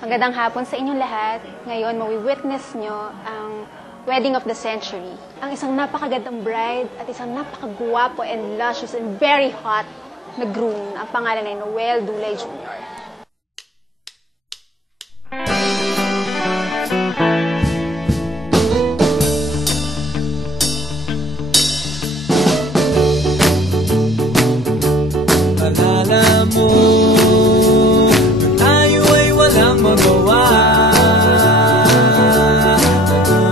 Magandang hapon sa inyong lahat. Ngayon, mawi-witness nyo ang wedding of the century. Ang isang napakagandang bride at isang napakagwapo and luscious and very hot na groom. Ang pangalan ay Noel Dulay Jr. Alala mo, tayo ay walang magawa.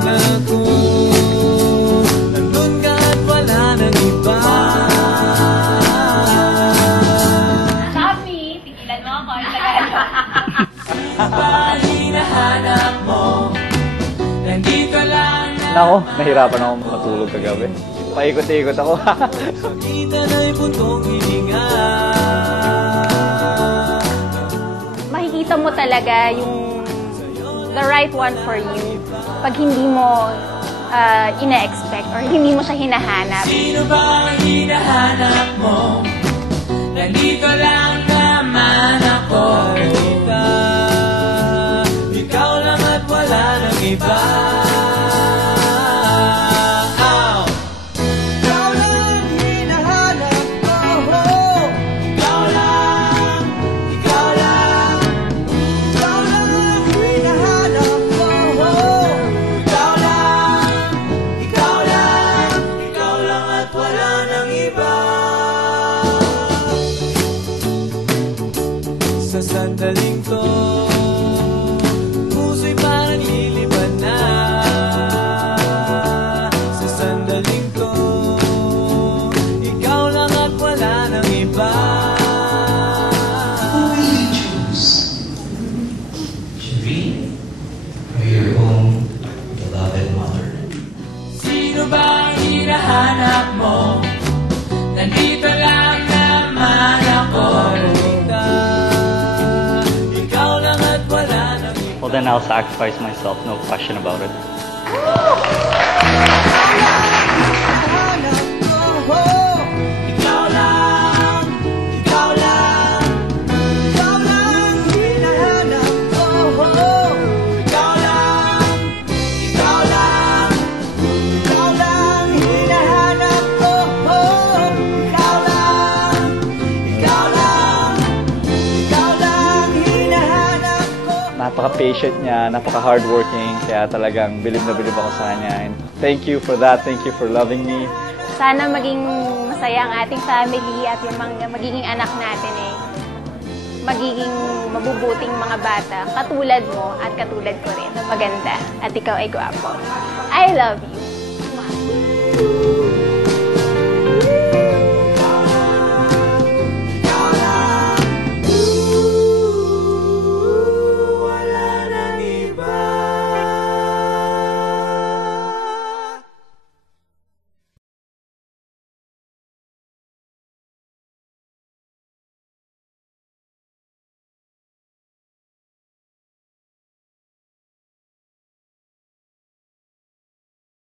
Nagulat ko, nandun ka at wala nang iba. Sabi, tigilan mo ako. Ba hinahanap mo, nandito lang na. Nako, nahirapan ako matulog kagabi. Paikot-ikot ako. Sa kita na'y puntong hininga. Makikita mo talaga yung the right one for you pag hindi mo ina-expect or hindi mo siya hinahanap. Sino ba ang hinahanap mo? Nandito lang naman ako. Ikaw lang at wala nang iba. Ikaw lang hinahanap ko. Ikaw lang, ikaw lang. Ikaw lang hinahanap ko. Ikaw lang, ikaw lang. Ikaw lang at wala nang iba. Sa sandaling to, puso'y parang liliban na. Sa sandaling to, ikaw lang at wala nang iba. Who will you choose? Shireen or your own beloved mother? Sino ba ang hinahanap mo? Nandito lang naman ako. Ikaw lang at wala nang iba. Well, then I'll sacrifice myself, no question about it. Ikaw lang, ikaw lang. Ikaw lang hinahanap ko. Ikaw lang, ikaw lang. Ikaw lang hinahanap ko. Ikaw lang, ikaw lang. Ikaw lang hinahanap ko. Napaka-patient niya, napaka-hardworking, kaya talagang bilib na bilib ako sa kanya. And thank you for that, thank you for loving me. Sana maging masaya ang ating family at yung mga magiging anak natin magiging mabubuting mga bata katulad mo at katulad ko rin. Maganda at ikaw ay gwapo. I love you.